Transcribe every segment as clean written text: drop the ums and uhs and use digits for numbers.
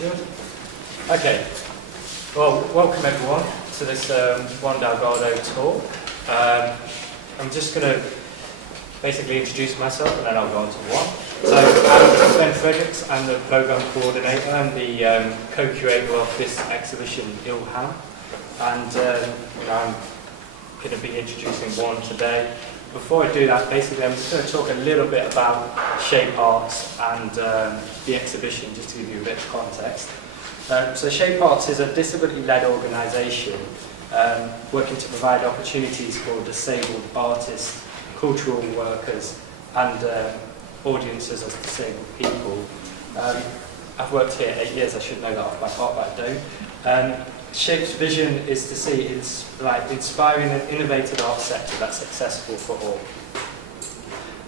Good. Okay. Well, welcome everyone to this Juan delGado talk. I'm just going to basically introduce myself and then I'll go on to Juan. So I'm Ben Fredericks, I'm the program coordinator and the co-curator of this exhibition, Ilham. And I'm going to be introducing Juan today. Before I do that, basically I'm just going to talk a little bit about Shape Arts and the exhibition, just to give you a bit of context. So Shape Arts is a disability-led organisation working to provide opportunities for disabled artists, cultural workers and audiences of disabled people. I've worked here 8 years, I should know that off by heart, but I don't. Shape's vision is to see it's like inspiring an innovative art sector that's accessible for all.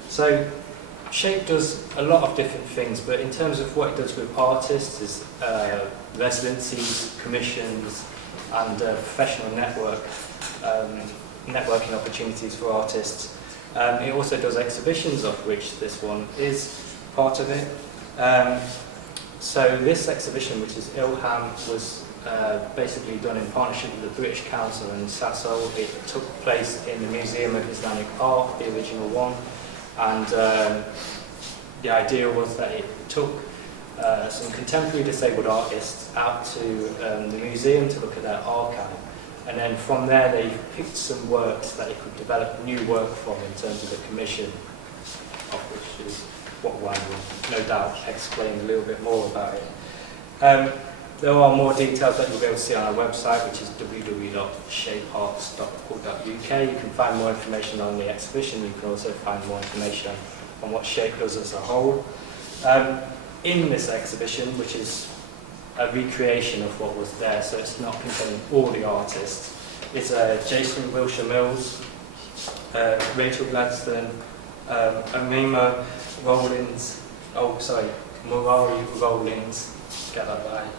So Shape does a lot of different things, but in terms of what it does with artists is residencies, commissions and professional networking opportunities for artists. It also does exhibitions, of which this one is part of it. So this exhibition, which is Ilham, was basically done in partnership with the British Council and Sasol. It took place in the Museum of Islamic Art, the original one, and the idea was that it took some contemporary disabled artists out to the museum to look at their archive, and then from there they picked some works that they could develop new work from in terms of the commission, of which is what Juan will no doubt explain a little bit more about it. There are more details that you'll be able to see on our website, which is www.shapearts.org.uk. You can find more information on the exhibition. You can also find more information on what Shape does as a whole. In this exhibition, which is a recreation of what was there, so it's not containing all the artists, it's Jason Wilshire Mills, Rachel Gladstone, Amima Rollins, Murari Rollins, get that right.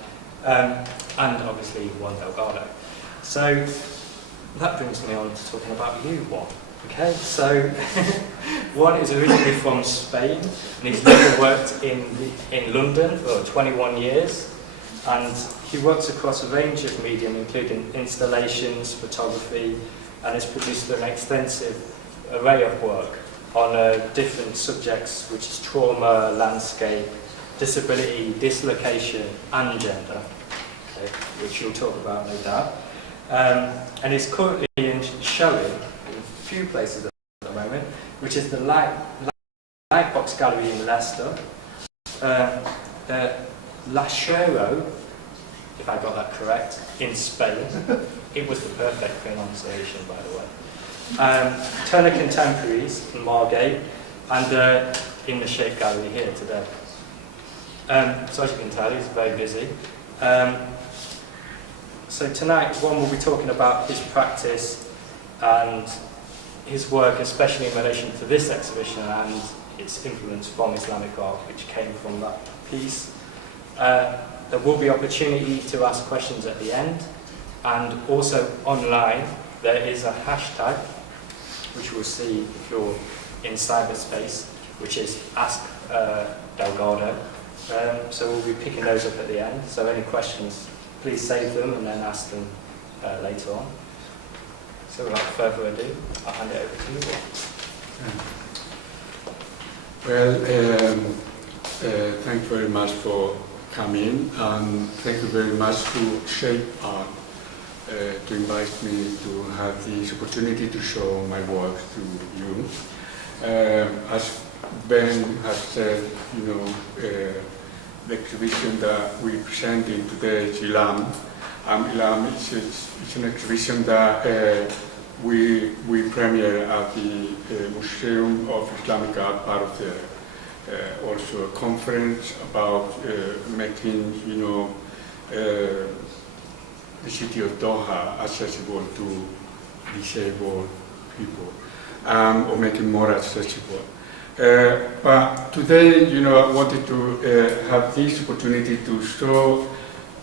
And obviously Juan delGado. So that brings me on to talking about you, Juan. Okay, so Juan is originally from Spain and he's never worked in London for 21 years, and he works across a range of medium including installations, photography, and has produced an extensive array of work on different subjects, which is trauma, landscape, disability, dislocation and gender, okay, which you'll talk about no doubt. And is currently showing in a few places at the moment, which is the Lightbox Gallery in Leicester, the Lachero, if I got that correct, in Spain. It was the perfect pronunciation, by the way. Turner Contemporaries in Margate, and in the Shape Gallery here today. So as you can tell, he's very busy. So tonight, Juan will be talking about his practice and his work, especially in relation to this exhibition and its influence from Islamic art, which came from that piece. There will be opportunity to ask questions at the end, and also online there is a hashtag, which we'll see if you're in cyberspace, which is Ask delGado. So we'll be picking those up at the end. So any questions, please save them and then ask them later on. So without further ado, I'll hand it over to you. Well, thank you very much for coming, and thank you very much to Shape Art to invite me to have this opportunity to show my work to you. As Ben has said, the exhibition that we're presenting today is Ilham. Ilham is an exhibition that we premiere at the Museum of Islamic Art, part of the also a conference about making the city of Doha accessible to disabled people, or making more accessible. But today, I wanted to have this opportunity to show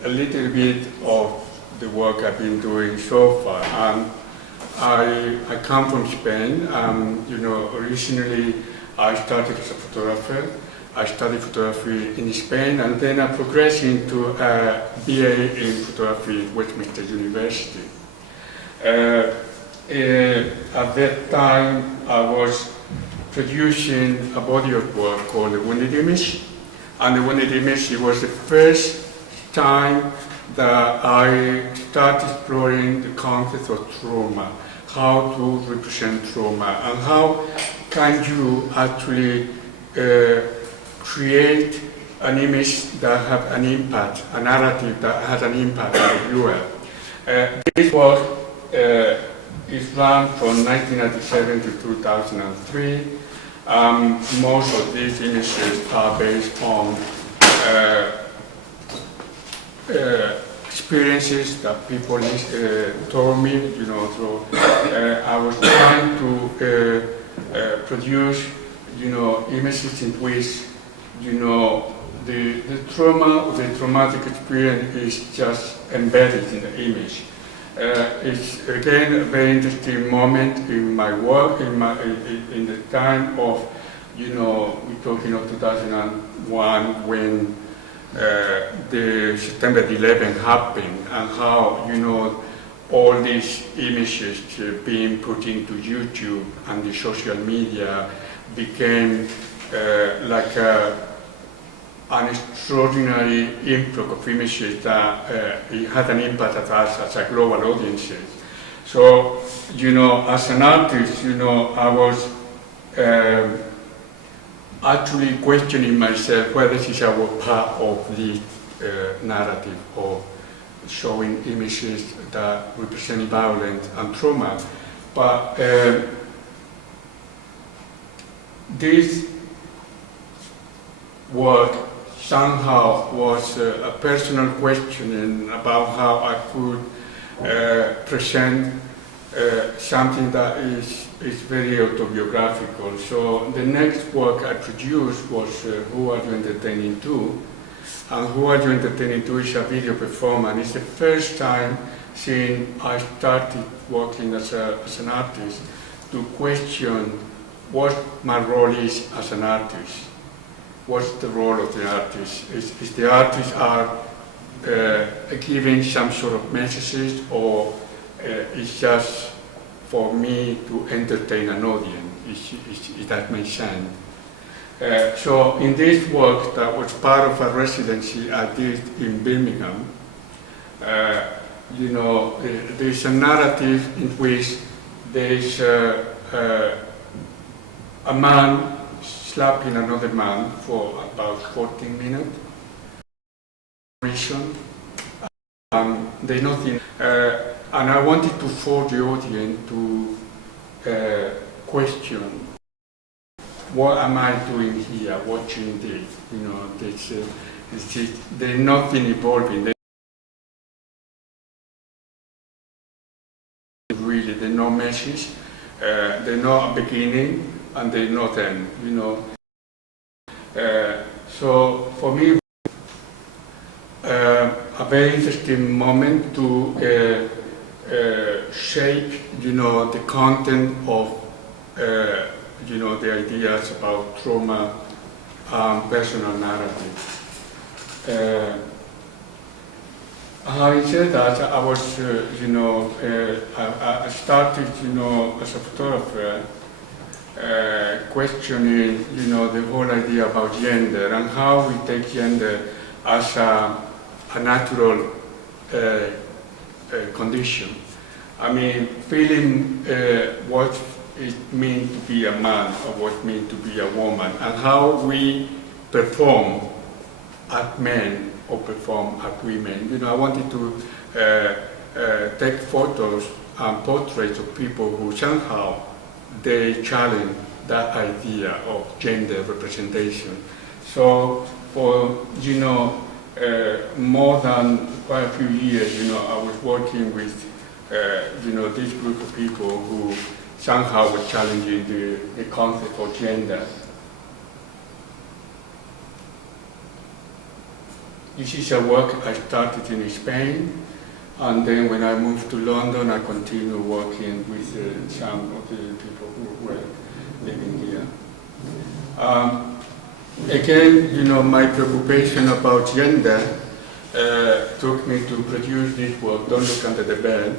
a little bit of the work I've been doing so far. And I come from Spain. Originally I started as a photographer, I studied photography in Spain, and then I progressed into a BA in photography at Westminster University. At that time, I was producing a body of work called The Wounded Image. And The Wounded Image, it was the first time that I started exploring the concept of trauma, how to represent trauma, and how can you actually create an image that has an impact, a narrative that has an impact on the viewer. This work is run from 1997 to 2003. Most of these images are based on experiences that people told me, you know, so I was trying to produce, you know, images in which, you know, the trauma or the traumatic experience is just embedded in the image. It's again a very interesting moment in my work, in the time of, you know, we're talking of 2001 when the September 11 happened, and how, you know, all these images being put into YouTube and the social media became like an extraordinary influx of images that it had an impact on us as a global audiences. So, you know, as an artist, you know, I was actually questioning myself whether this is our part of the narrative of showing images that represent violence and trauma. But this work somehow was a personal questioning about how I could present something that is very autobiographical. So the next work I produced was Who Are You Entertaining To? And Who Are You Entertaining To is a video performance. It's the first time since I started working as an artist to question what my role is as an artist. What's the role of the artist? Is the artist are giving some sort of messages, or it's just for me to entertain an audience? If that makes sense. So in this work that was part of a residency I did in Birmingham, you know, there's a narrative in which there's a man slapping another man for about 14 minutes. There's nothing, and I wanted to force the audience to question, what am I doing here, watching this? You know, there's nothing evolving. Really, there's no message, there's no beginning, and there's no end, you know. So for me, a very interesting moment to shape, you know, the content of, you know, the ideas about trauma and personal narrative. Having said that, I was, you know, I started, you know, as a photographer, questioning, you know, the whole idea about gender and how we take gender as a natural condition. I mean, feeling what it means to be a man or what it means to be a woman, and how we perform as men or perform as women. You know, I wanted to take photos and portraits of people who somehow they challenge that idea of gender representation. So for, you know, more than quite a few years, you know, I was working with, you know, this group of people who somehow were challenging the concept of gender. This is a work I started in Spain, and then when I moved to London, I continued working with some of the people who were living here. again, you know, my preoccupation about gender took me to produce this work, Don't Look Under the Bed.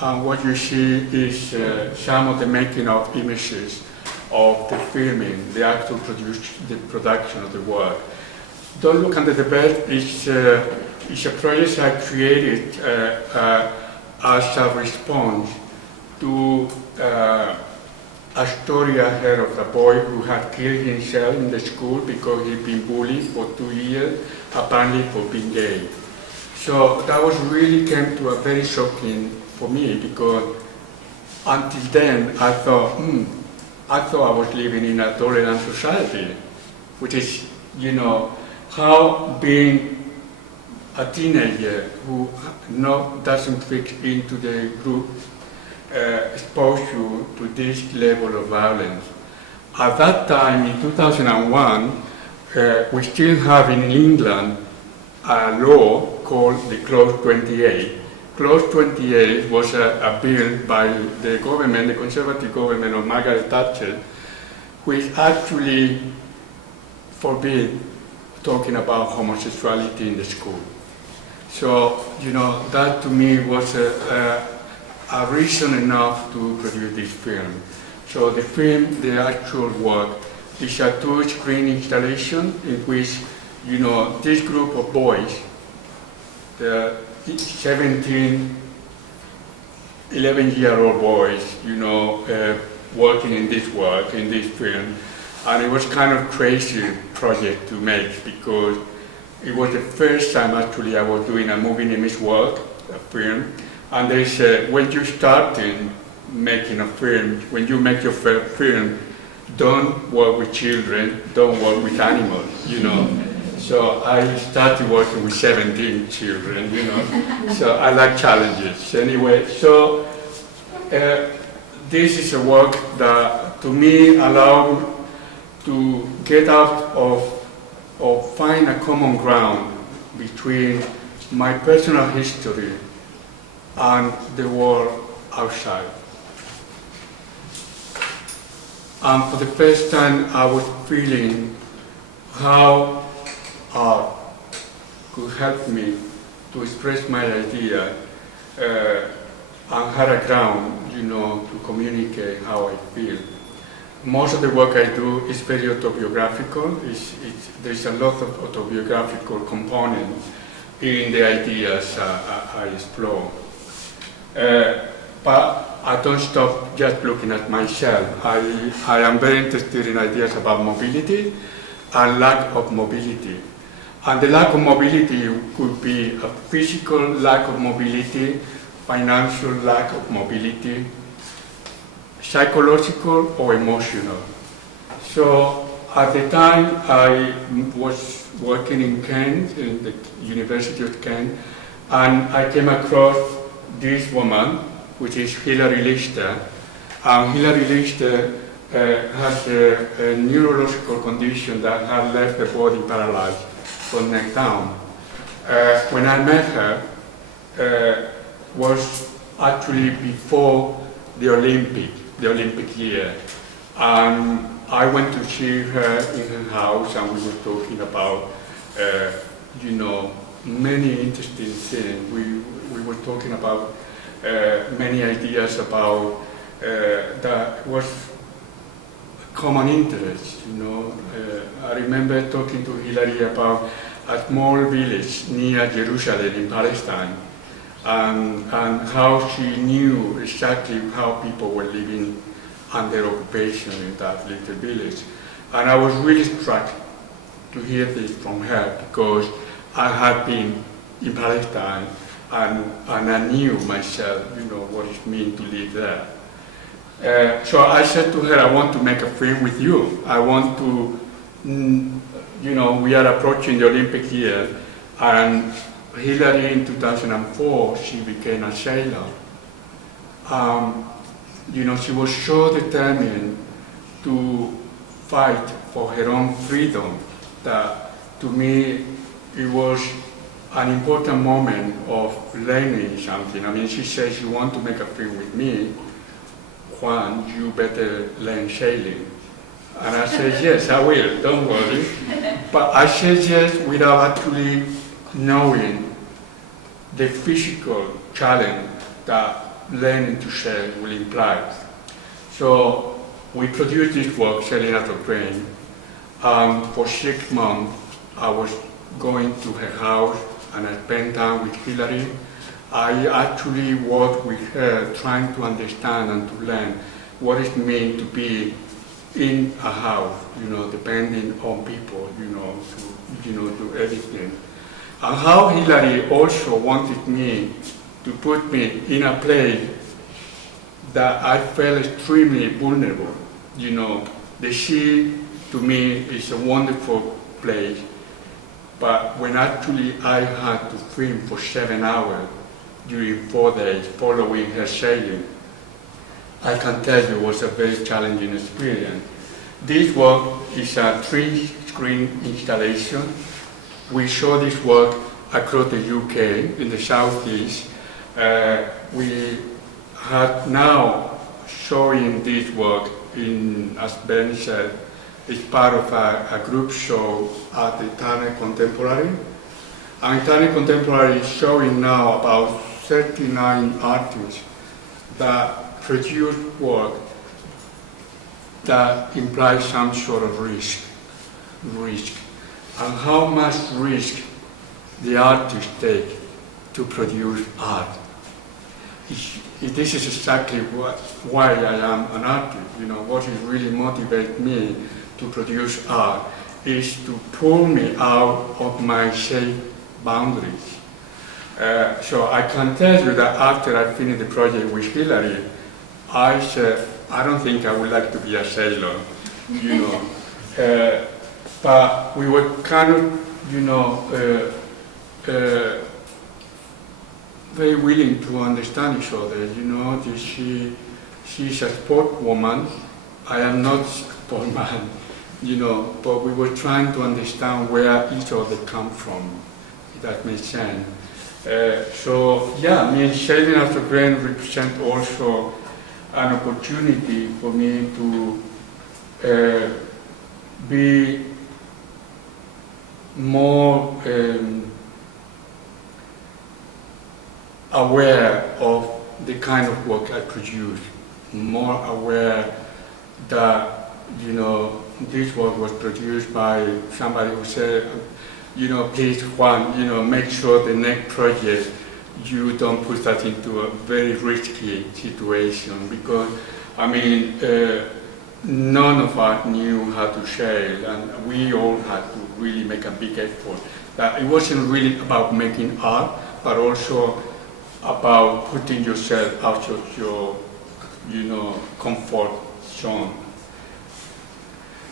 And what you see is some of the making of images of the filming, the actual production of the work. Don't Look Under the Bed is a project I created as a response to a story I heard of a boy who had killed himself in the school because he'd been bullied for 2 years, apparently for being gay. So that was really came to a very shocking for me, because until then I thought I was living in a tolerant society, which is, you know, how being a teenager who doesn't fit into the group exposed you to this level of violence. At that time, in 2001, we still have in England a law called the Clause 28. Clause 28 was a bill by the government, the Conservative government of Margaret Thatcher, which actually forbid talking about homosexuality in the school. So, you know, that to me was a reason enough to produce this film. So the film, the actual work, is a 2-screen installation in which, you know, this group of boys, the 17, 11-year-old boys, you know, working in this work, in this film. And it was kind of crazy project to make, because it was the first time actually I was doing a moving image work, a film. And they said, when you start making a film, when you make your first film, don't work with children, don't work with animals, you know. So I started working with 17 children, you know. So I like challenges. Anyway, so this is a work that to me allowed to get out of, or find a common ground between my personal history and the world outside. And for the first time, I was feeling how art could help me to express my idea and had a ground, you know, to communicate how I feel. Most of the work I do is very autobiographical. There's a lot of autobiographical components in the ideas I explore. But I don't stop just looking at myself. I am very interested in ideas about mobility and lack of mobility. And the lack of mobility could be a physical lack of mobility, financial lack of mobility, psychological or emotional. So at the time I was working in Kent, in the University of Kent, and I came across this woman, which is Hilary Lister. Hilary Lister has a neurological condition that had left the body paralyzed from neck down. When I met her, was actually before the Olympic year. I went to see her in her house, and we were talking about, you know, many interesting things. We were talking about many ideas about that was common interest, you know. I remember talking to Hilary about a small village near Jerusalem in Palestine, and how she knew exactly how people were living under occupation in that little village. And I was really struck to hear this from her, because I had been in Palestine and I knew myself, you know, what it means to live there. So I said to her, I want to make a film with you. I want to, you know, we are approaching the Olympic year, and Hilary in 2004, she became a sailor. You know, she was so determined to fight for her own freedom that, to me, it was an important moment of learning something. I mean, she says, you want to make a film with me, Juan, you better learn sailing. And I said, yes, I will, don't worry. But I said yes without actually knowing the physical challenge that learning to share will imply. So we produced this work, Selling Out of Grain. For 6 months, I was going to her house and I spent time with Hillary. I actually worked with her trying to understand and to learn what it means to be in a house, depending on people, to do everything. And how Hillary also wanted me to put me in a place that I felt extremely vulnerable. The sea to me is a wonderful place, but when actually I had to swim for 7 hours during 4 days following her sailing, I can tell you it was a very challenging experience. This work is a 3-screen installation. We show this work across the UK, in the southeast. We are now showing this work in, as Ben said, it's part of a group show at the Turner Contemporary. And Turner Contemporary is showing now about 39 artists that produce work that implies some sort of risk. And how much risk the artists take to produce art. This is exactly why I am an artist. What is really motivates me to produce art is to pull me out of my safe boundaries. So I can tell you that after I finished the project with Hillary, I said, I don't think I would like to be a sailor, but we were kind of, very willing to understand each other. She's a sportwoman, I am not a sportman, but we were trying to understand where each other come from, if that makes sense. So yeah, Sailing Out of Grain represent also an opportunity for me to be more aware of the kind of work I produce, more aware that, this work was produced by somebody who said, please Juan, make sure the next project you don't put that into a very risky situation, because, none of us knew how to sail, and we all had to really make a big effort. That it wasn't really about making art, but also about putting yourself out of your, comfort zone.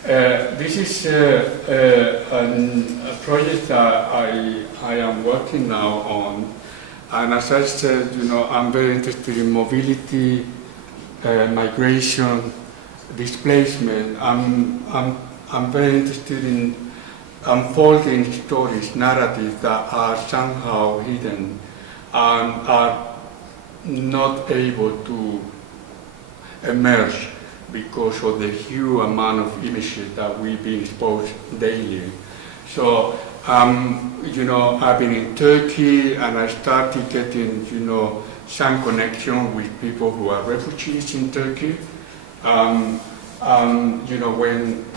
This is a project that I am working now on, and as I said, I'm very interested in mobility, migration, displacement. I'm very interested in unfolding stories, narratives that are somehow hidden and are not able to emerge because of the huge amount of images that we've been exposed daily. So, I've been in Turkey and I started getting, some connection with people who are refugees in Turkey. When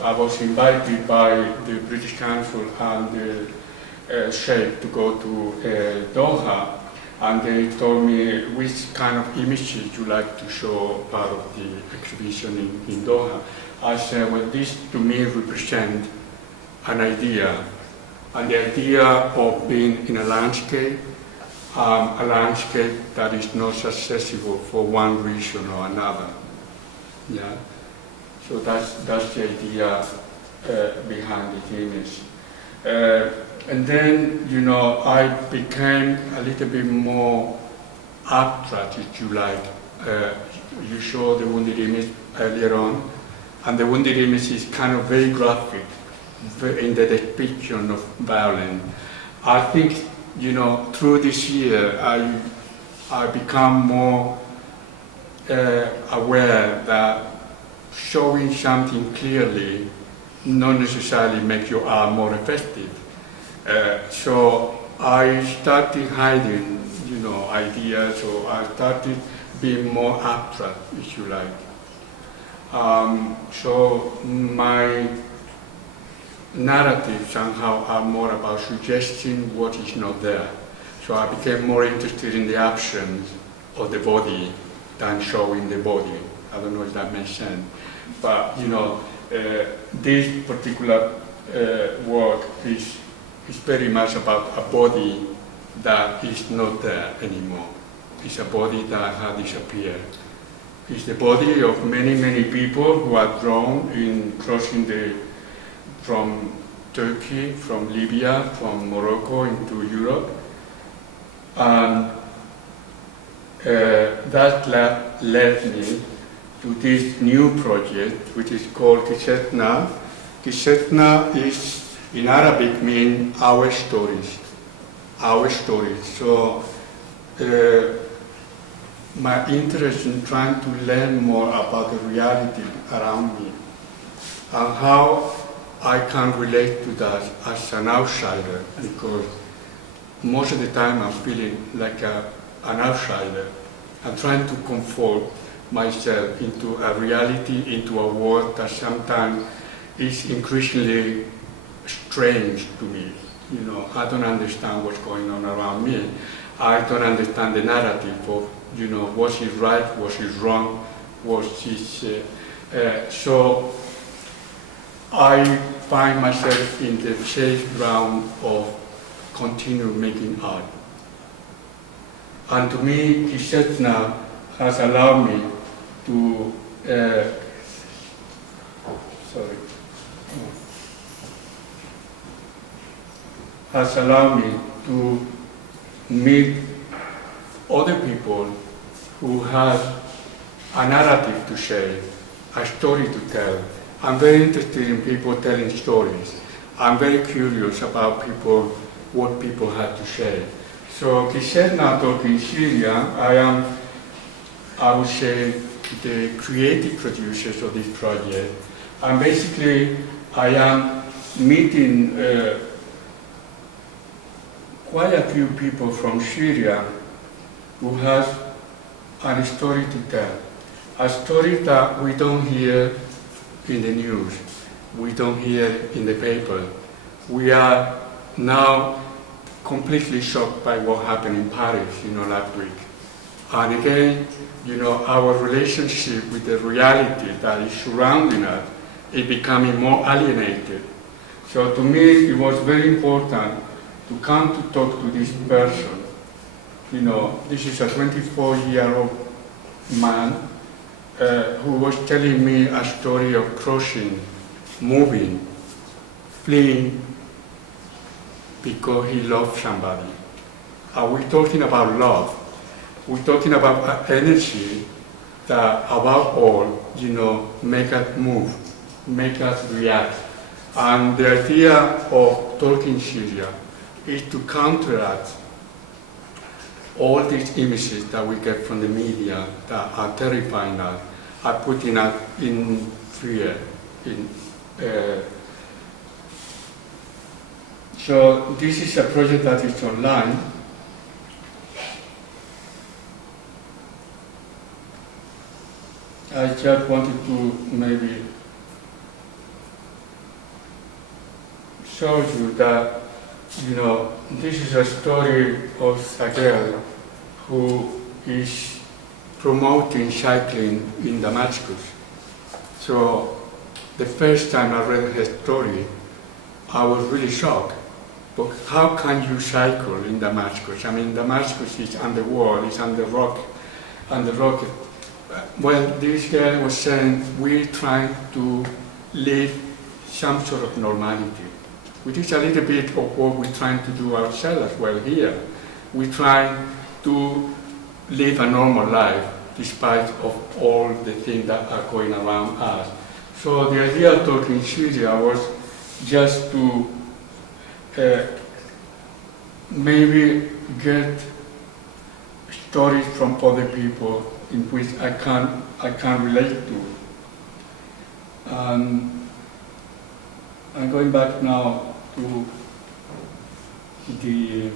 I was invited by the British Council and the Sheikh to go to Doha, and they told me which kind of images you like to show part of the exhibition in Doha. I said, well, this to me represents an idea, and the idea of being in a landscape that is not accessible for one reason or another. Yeah. So that's the idea behind the image. And then, I became a little bit more abstract, if you like. You saw the wounded image earlier on, and the wounded image is kind of very graphic in the depiction of violence. I think, through this year, I become more aware that showing something clearly not necessarily make your art more effective. So I started hiding, ideas, or I started being more abstract, if you like. So my narratives somehow are more about suggesting what is not there. So I became more interested in the absence of the body than showing the body. I don't know if that makes sense. But, this particular work is very much about a body that is not there anymore. It's a body that has disappeared. It's the body of many, many people who are drawn in crossing from Turkey, from Libya, from Morocco into Europe. And that led me to this new project, which is called Kishetna. Kishetna is, in Arabic, means our stories. Our stories. So my interest in trying to learn more about the reality around me and how I can relate to that as an outsider, because most of the time I'm feeling like an outsider. I'm trying to comfort myself into a reality, into a world that sometimes is increasingly strange to me. I don't understand what's going on around me. I don't understand the narrative of, what is right, what is wrong, what is... so I find myself in the safe ground of continue making art. And to me, Kishetna has allowed me to, has allowed me to meet other people who have a narrative to say, a story to tell. I'm very interested in people telling stories. I'm very curious about people, what people have to say. So Kishetna talking Syria, I would say, the creative producers of this project. And basically, I am meeting quite a few people from Syria who have a story to tell. A story that we don't hear in the news, we don't hear in the paper. We are now completely shocked by what happened in Paris, last week. And again, our relationship with the reality that is surrounding us is becoming more alienated. So to me, it was very important to come to talk to this person. This is a 24-year-old man who was telling me a story of crossing, moving, fleeing, because he loved somebody. Are we talking about love? We're talking about energy that, above all, make us move, make us react. And the idea of talking Syria is to counteract all these images that we get from the media that are terrifying us, are putting us in fear. So this is a project that is online. I just wanted to maybe show you that, this is a story of a girl who is promoting cycling in Damascus. So the first time I read her story, I was really shocked. But how can you cycle in Damascus? I mean, Damascus is underwater, it's under rock, Well, this girl was saying, we're trying to live some sort of normality, which is a little bit of what we're trying to do ourselves as well here. We're trying to live a normal life despite of all the things that are going around us. So the idea of talking Syria was just to maybe get stories from other people in which I can relate to. I'm going back now to the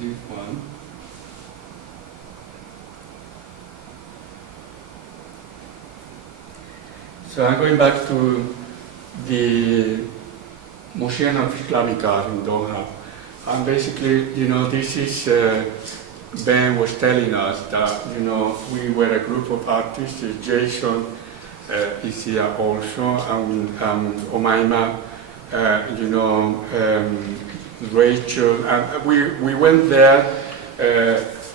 this one. So I'm going back to the Museum of Islamic Art in Doha. And basically, this is, Ben was telling us that, we were a group of artists. Jason is here also, and Omaima, Rachel, and we went there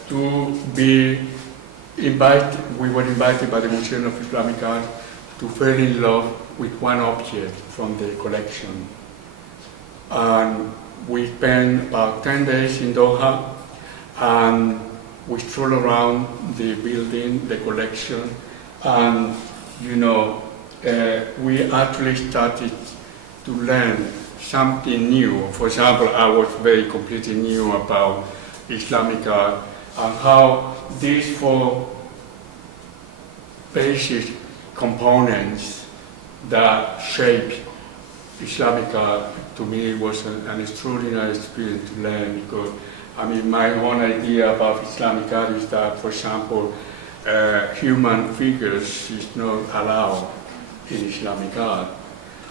to be invited. We were invited by the Museum of Islamic Art to fall in love with one object from the collection. And we spent about 10 days in Doha, and we strolled around the building, the collection, and we actually started to learn something new. For example, I was very completely new about Islamic art and how these four basic components that shape Islamic art, to me, was an extraordinary experience to learn, because my own idea about Islamic art is that, for example, human figures is not allowed in Islamic art.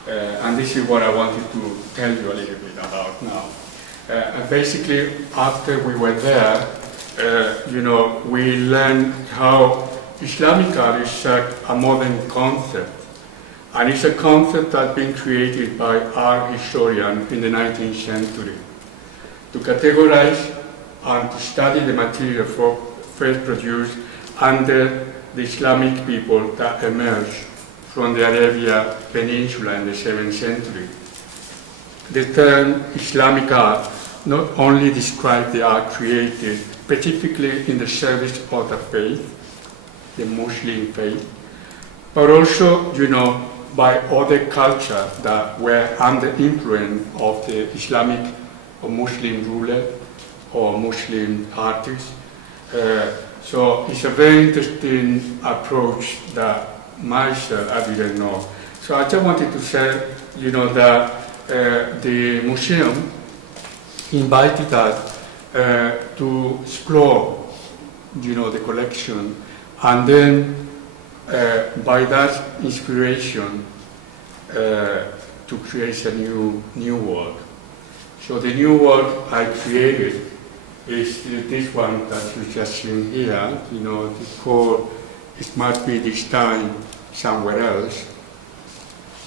And this is what I wanted to tell you a little bit about now. Basically, after we were there, we learned how Islamic art is a modern concept. And it's a concept that's been created by art historians in the 19th century to categorize and to study the material first produced under the Islamic people that emerged from the Arabian Peninsula in the 7th century. The term Islamic art not only describes the art created specifically in the service of the faith, the Muslim faith, but also, by other cultures that were under influence of the Islamic or Muslim ruler or Muslim artists. So it's a very interesting approach that myself I didn't know. So I just wanted to say, that the museum invited us to explore, the collection, and then by that inspiration to create a new work. So the new work I created is this one that you just seen here. It's called "It Must Be This Time Somewhere Else."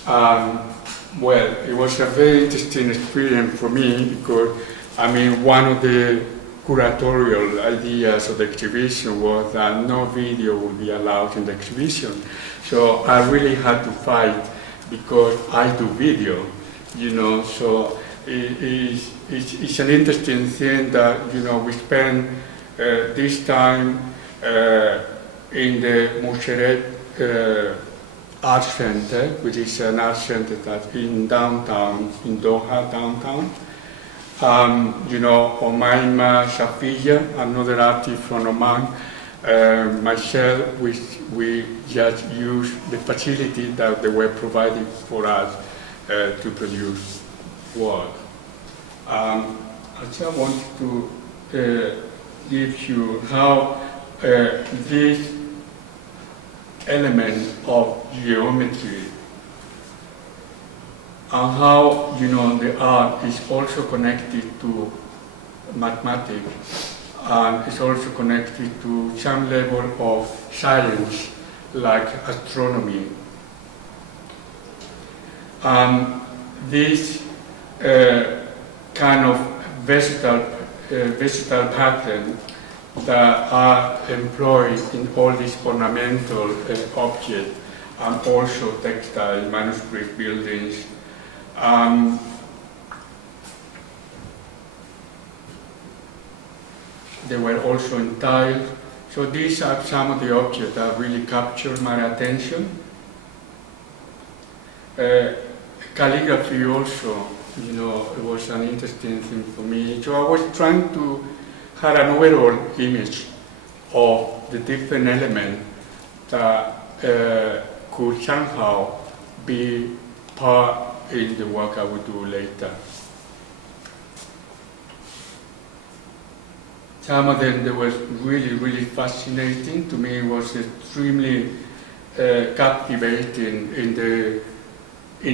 Well, it was a very interesting experience for me, because one of the curatorial ideas of the exhibition was that no video would be allowed in the exhibition. So I really had to fight, because I do video, so it's an interesting thing that, we spend this time in the Musheret Art Center, which is an art center that's in downtown, in Doha, downtown. Omaima Safiya, another artist from Oman, myself, we just used the facility that they were providing for us to produce work. I just wanted to give you how this element of geometry and how the art is also connected to mathematics, and it's also connected to some level of science like astronomy. This kind of versatile pattern that are employed in all these ornamental objects, and also textile, manuscript buildings. They were also in tile. So these are some of the objects that really captured my attention. Calligraphy also, it was an interesting thing for me. So I was trying to have an overall image of the different elements that could somehow be part in the work I would do later. Some of them that was really, really fascinating to me, was extremely captivating in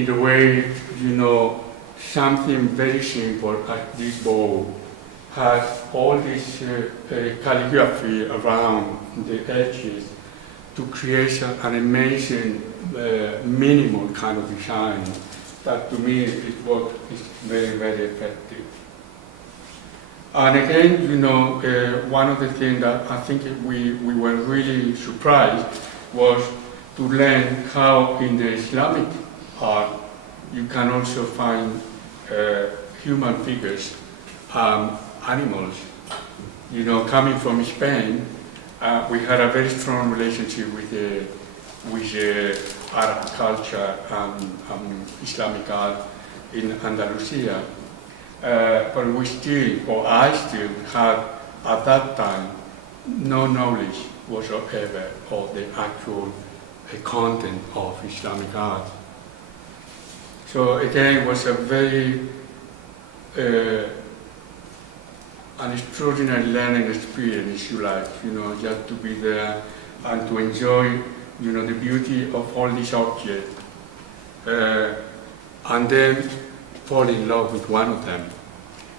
the way, you know, something very simple like this bowl has all this calligraphy around the edges to create an amazing minimal kind of design that to me is very, very effective. And again, you know, one of the things that I think we were really surprised was to learn how in the Islamic art you can also find human figures, animals. You know, coming from Spain, we had a very strong relationship with Arab culture and Islamic art in Andalusia. But we still, or I still, had at that time no knowledge whatsoever of the actual content of Islamic art. So again, it was a very an extraordinary learning experience, if you like, you know, just to be there and to enjoy, you know, the beauty of all these objects, and then fall in love with one of them,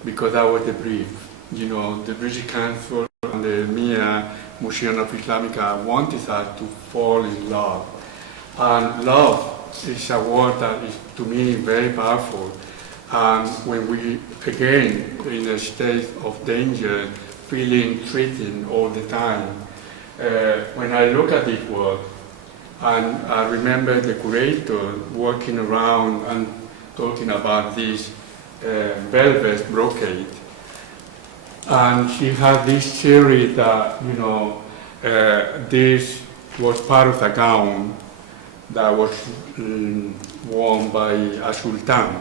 because that was the brief. You know, the British Council and the MIA Museum of Islamic Art wanted us to fall in love. And love is a word that is, to me, very powerful. And when we, again, in a state of danger, feeling threatened all the time, when I look at this work, and I remember the curator walking around and talking about this velvet brocade, and she had this theory that, you know, this was part of a gown that was worn by a sultan,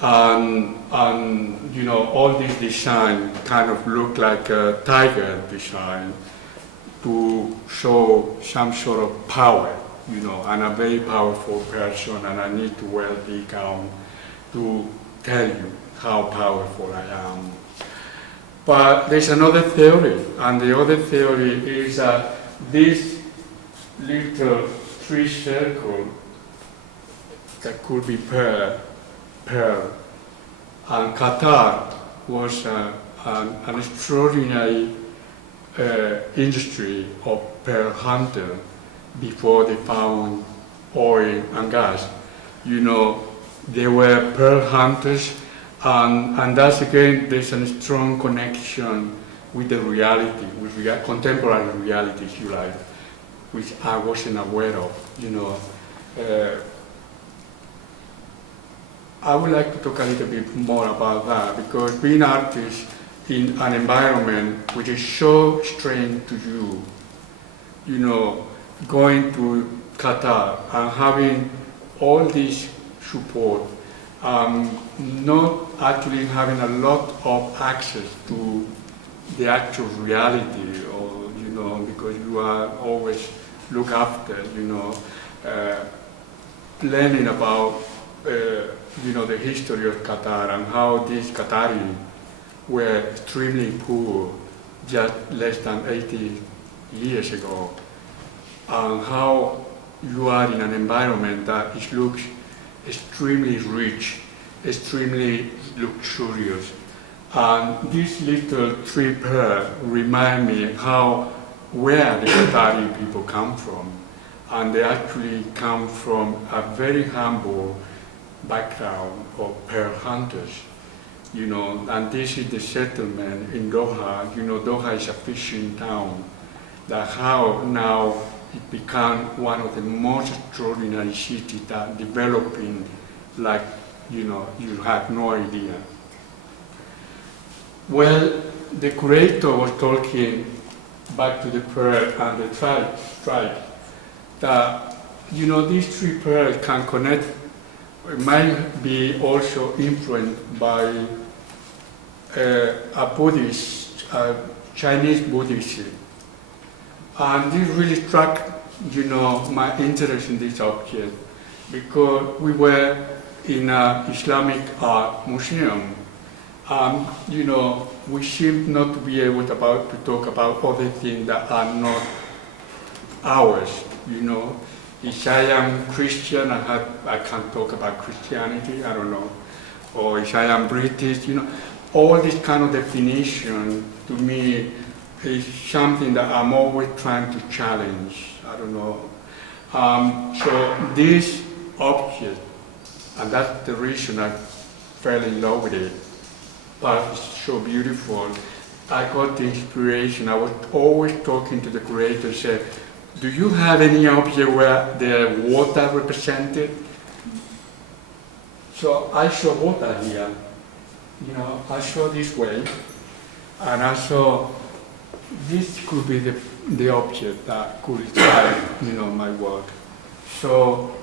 and you know, all this design kind of looked like a tiger design to show some sort of power. You know, I'm a very powerful person and I need to wear the gown to tell you how powerful I am. But there's another theory, and the other theory is that this little three circle that could be pearl, and Qatar was an extraordinary industry of pearl hunter before they found oil and gas. You know, they were pearl hunters, and that's again, there's a strong connection with the reality, with contemporary reality, if you like, which I wasn't aware of, you know. I would like to talk a little bit more about that, because being an artist in an environment which is so strange to you, you know, going to Qatar and having all this support, not actually having a lot of access to the actual reality, or, you know, because you are always looked after, you know, learning about, you know, the history of Qatar and how these Qataris were extremely poor just less than 80 years ago, and how you are in an environment that looks extremely rich, extremely luxurious. And this little three pearl remind me where the Qatari people come from. And they actually come from a very humble background of pearl hunters. You know, and this is the settlement in Doha. You know, Doha is a fishing town. That how now it became one of the most extraordinary cities that developing like, you know, you have no idea. Well, the curator was talking back to the pearl and the strike that, you know, these three pearls can connect. It might be also influenced by a Buddhist, Chinese Buddhism. And this really struck, my interest in this object, because we were in an Islamic art museum. We seem not to be able to talk about other things that are not ours, If I am Christian, I can talk about Christianity, I don't know. Or if I am British, all this kind of definition to me is something that I'm always trying to challenge, I don't know. So this object, and that's the reason I fell in love with it, but it's so beautiful. I got the inspiration. I was always talking to the curator, said, do you have any object where the water represented? So I saw water here. I saw this way, and I saw this could be the object that could inspire, my work. So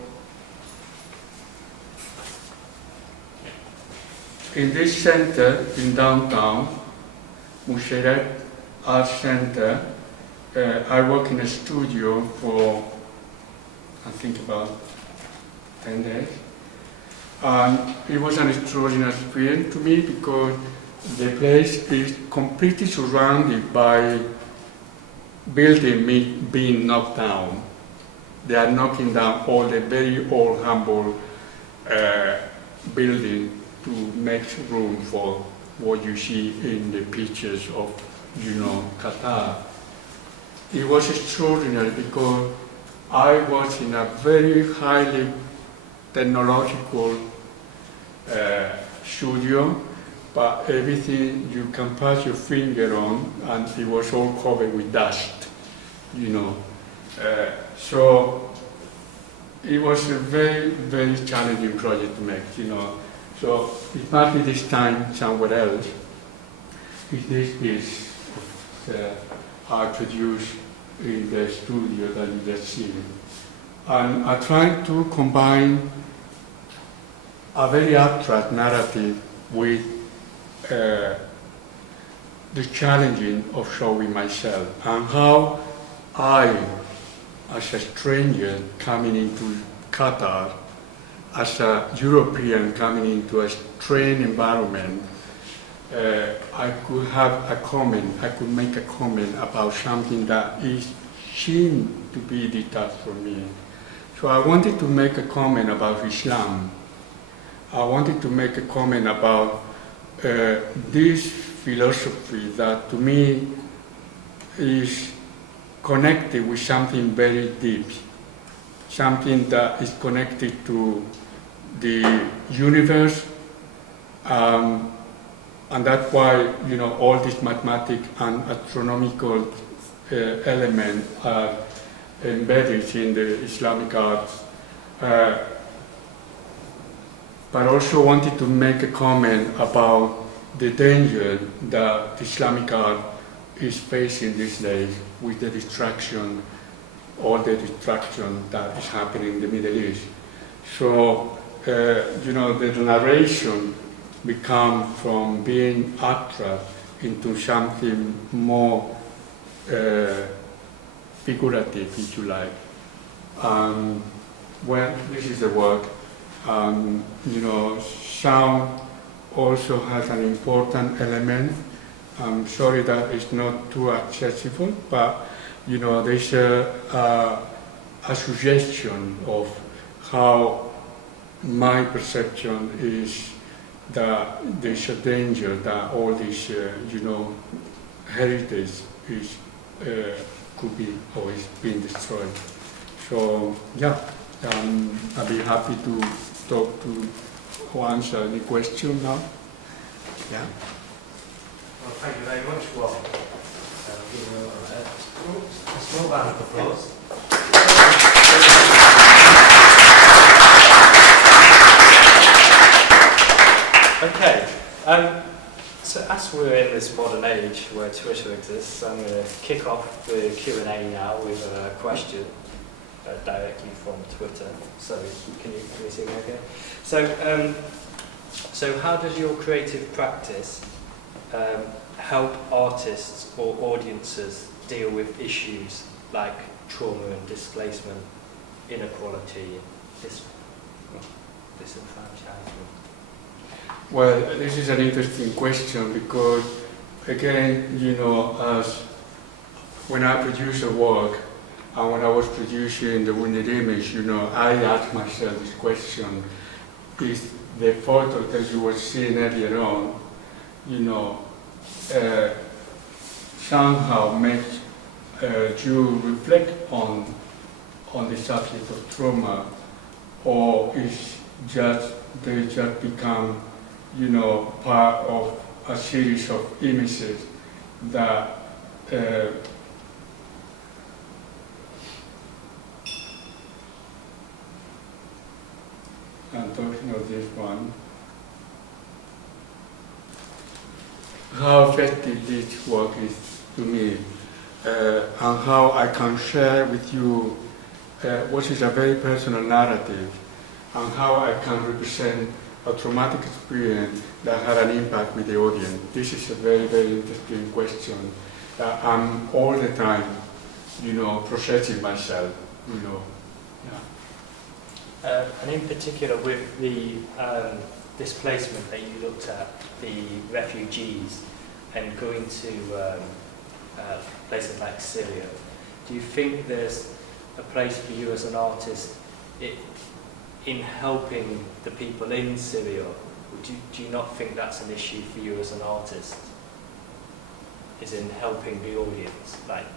in this center in downtown, Musheret Art Center, I work in a studio for, I think, about 10 days. And it was an extraordinary experience to me because the place is completely surrounded by buildings being knocked down. They are knocking down all the very old, humble buildings to make room for what you see in the pictures of, Qatar. It was extraordinary because I was in a very highly technological studio, but everything you can pass your finger on, and it was all covered with dust, So it was a very, very challenging project to make, So it might be this time somewhere else. This is I produced in the studio that you just seen. And I tried to combine a very abstract narrative with the challenging of showing myself and how I, as a stranger coming into Qatar, as a European coming into a strange environment, I could have a comment, I could make a comment about something that seemed to be detached from me. So I wanted to make a comment about Islam. I wanted to make a comment about this philosophy that to me is connected with something very deep, something that is connected to the universe, and that's why all these mathematical and astronomical elements are embedded in the Islamic arts. But also wanted to make a comment about the danger that Islamic art is facing these days with the distraction, all the distraction that is happening in the Middle East. So, the narration become from being abstract into something more figurative, if you like. Well, this is the work. Sound also has an important element. I'm sorry that it's not too accessible, but there's a suggestion of how my perception is that there's a danger that all this, heritage is could be or is being destroyed. So yeah, I'll be happy to talk to or answer any question now. Yeah. Well, thank you very much, Juan. Give you a small round of applause. Okay, so as we're in this modern age where Twitter exists, I'm going to kick off the Q&A now with a question directly from Twitter. So can you see me okay? So how does your creative practice help artists or audiences deal with issues like trauma and displacement, inequality, disenfranchisement? Well, this is an interesting question because, again, you know, as when I produce a work, and when I was producing the wounded image, you know, I asked myself this question: is the photo that you were seeing earlier on, you know, somehow makes you reflect on the subject of trauma, or is just they just become, you know, part of a series of images that I'm talking of this one. How effective this work is to me, and how I can share with you what is a very personal narrative, and how I can represent a traumatic experience that had an impact with the audience. This is a very, very interesting question that I'm all the time, you know, processing myself, you know. Yeah. And in particular with the displacement that you looked at, the refugees, and going to places like Syria, do you think there's a place for you as an artist in helping the people in Syria? Or do you not think that's an issue for you as an artist? Is in helping the audience, like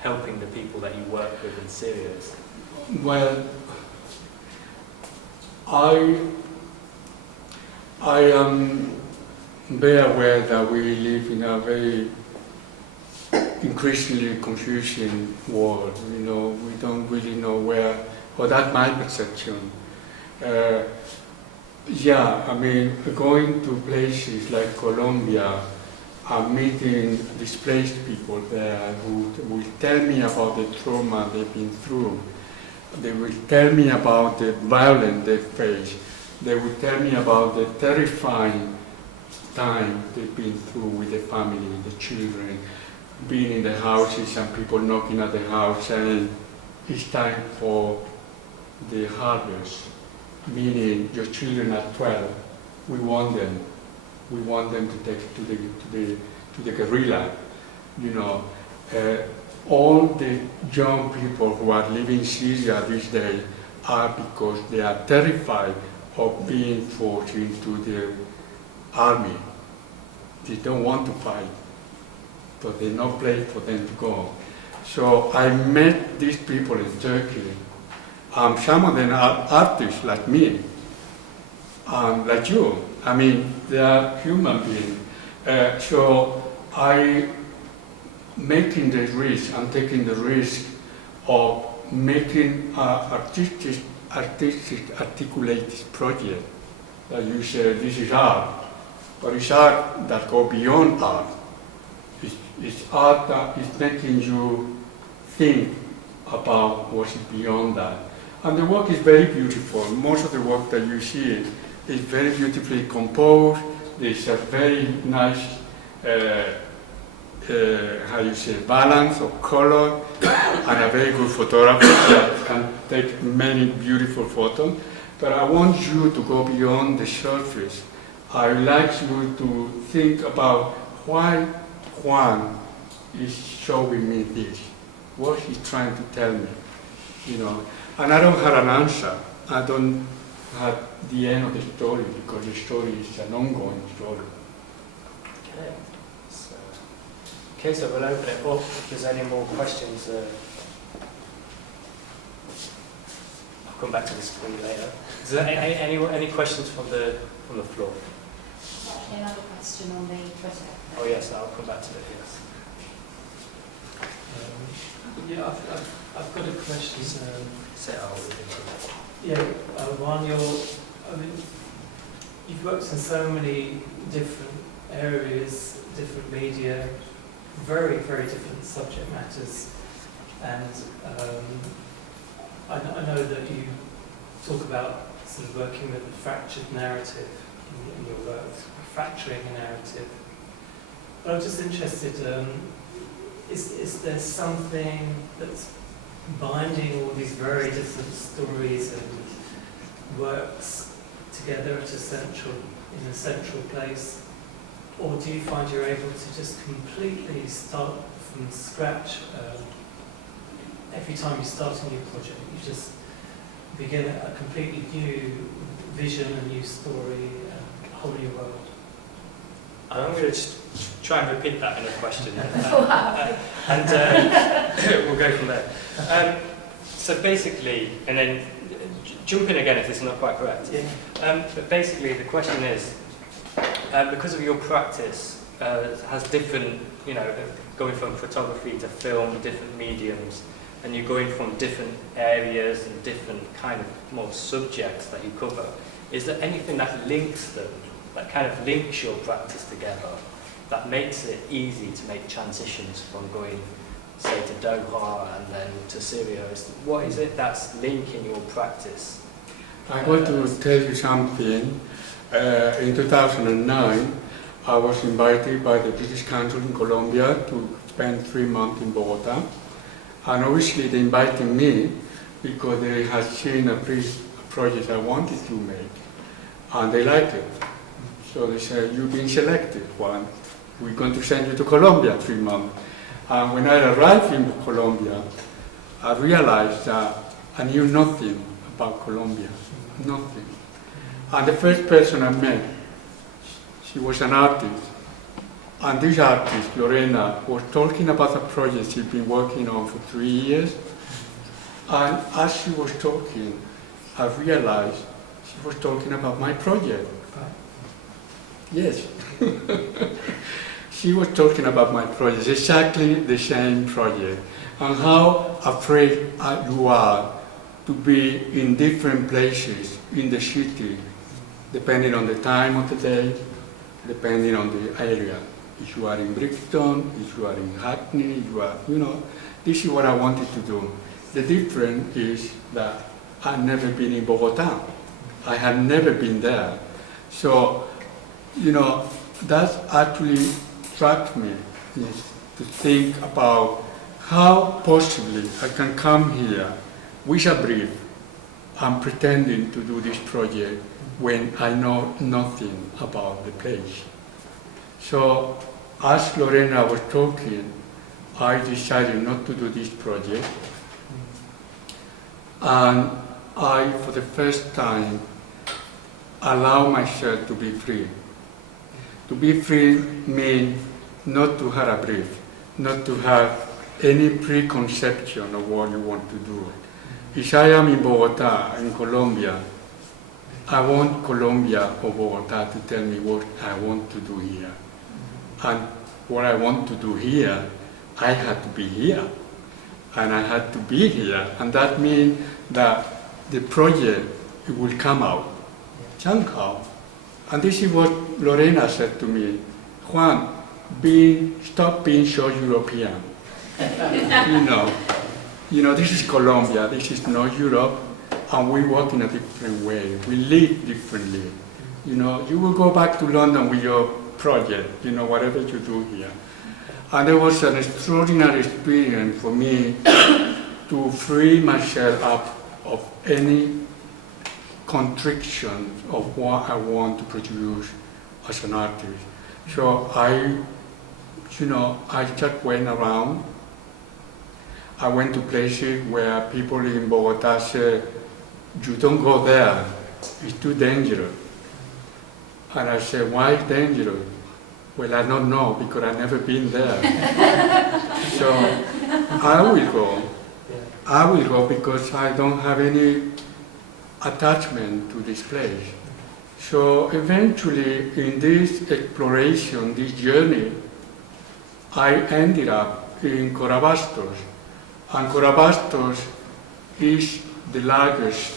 helping the people that you work with in Syria? Well, I am very aware that we live in a very increasingly confusing world. You know, we don't really know where, or that's my perception. Yeah, I mean, going to places like Colombia and meeting displaced people there who will tell me about the trauma they've been through. They will tell me about the violence they face. They will tell me about the terrifying time they've been through with the family, the children, being in the houses and people knocking at the house saying, it's time for the harvest, meaning your children are 12, we want them to take to the guerrilla, you know. All the young people who are leaving Syria these days are because they are terrified of being forced into the army. They don't want to fight, but there's no place for them to go. So I met these people in Turkey. Some of them are artists like me, like you. I mean, they are human beings. So I making the risk and taking the risk of making artistic articulated project that you say this is art, but it's art that go beyond art. It's art that is making you think about what is beyond that. And the work is very beautiful. Most of the work that you see is very beautifully composed. There's a very nice how you say, balance of color, and a very good photographer that can take many beautiful photos. But I want you to go beyond the surface. I would like you to think about why Juan is showing me this. What he's trying to tell me, you know. And I don't have an answer. I don't have the end of the story because the story is an ongoing story. Okay. Okay, so we'll open it up if there's any more questions. I'll come back to the screen later. Is there any questions from the floor? Actually, another question on the Twitter. Oh yes, I'll come back to that. Yes. Yeah, I've got a question. Juan, you've worked in so many different areas, different media, very, very different subject matters, and I know that you talk about sort of working with a fractured narrative in your work, fracturing a narrative. But I'm just interested, is there something that's binding all these very different stories and works together in a central place? Or do you find you're able to just completely start from scratch? Every time you start a new project, you just begin a completely new vision, a new story, a whole new world. I'm going to just try and repeat that in a question. And we'll go from there. So basically, and then jump in again if this is not quite correct. Yeah. But basically the question is, because of your practice, has different, going from photography to film, different mediums, and you're going from different areas and different kind of more subjects that you cover, is there anything that links them, that kind of links your practice together, that makes it easy to make transitions from going, say, to Doha and then to Syria? What is it that's linking your practice? I want to tell you something. In 2009, I was invited by the British Council in Colombia to spend 3 months in Bogota. And obviously they invited me because they had seen a project I wanted to make, and they liked it. So they said, "You've been selected, Juan. We're going to send you to Colombia 3 months." And when I arrived in Colombia, I realized that I knew nothing about Colombia, nothing. And the first person I met, she was an artist. And this artist, Lorena, was talking about a project she'd been working on for 3 years. And as she was talking, I realized she was talking about my project. Yes. She was talking about my project, exactly the same project. And how afraid you are to be in different places in the city, depending on the time of the day, depending on the area. If you are in Brixton, if you are in Hackney, this is what I wanted to do. The difference is that I've never been in Bogota. I have never been there. So, that actually struck me, is to think about how possibly I can come here with a brief and pretending to do this project when I know nothing about the place. So, as Lorena was talking, I decided not to do this project. And I, for the first time, allow myself to be free. To be free means not to have a brief, not to have any preconception of what you want to do. If I am in Bogota, in Colombia, I want Colombia or Bogota to tell me what I want to do here. And what I want to do here, I had to be here. And I had to be here. And that means that the project will come out somehow. And this is what Lorena said to me, "Juan, stop being so European. This is Colombia, this is not Europe, and we work in a different way. We live differently. You will go back to London with your project, whatever you do here." And it was an extraordinary experience for me to free myself up of any constriction of what I want to produce as an artist. So I just went around. I went to places where people in Bogota said, "You don't go there, it's too dangerous." And I said, "Why is dangerous?" "Well, I don't know, because I've never been there." So I will go. I will go because I don't have any attachment to this place. So eventually, in this exploration, this journey, I ended up in Corabastos. And Corabastos is the largest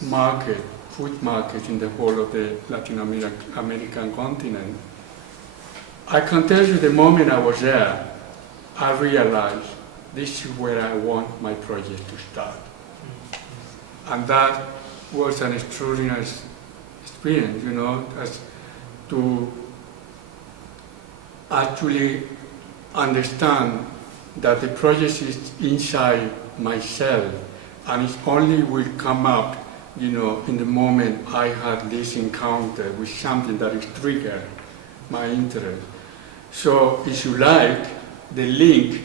market, food market in the whole of the Latin American continent. I can tell you the moment I was there, I realized this is where I want my project to start. And that was an extraordinary experience, as to actually understand that the project is inside myself, and it only will come up, you know, in the moment I had this encounter with something that is triggered my interest. So, if you like, the link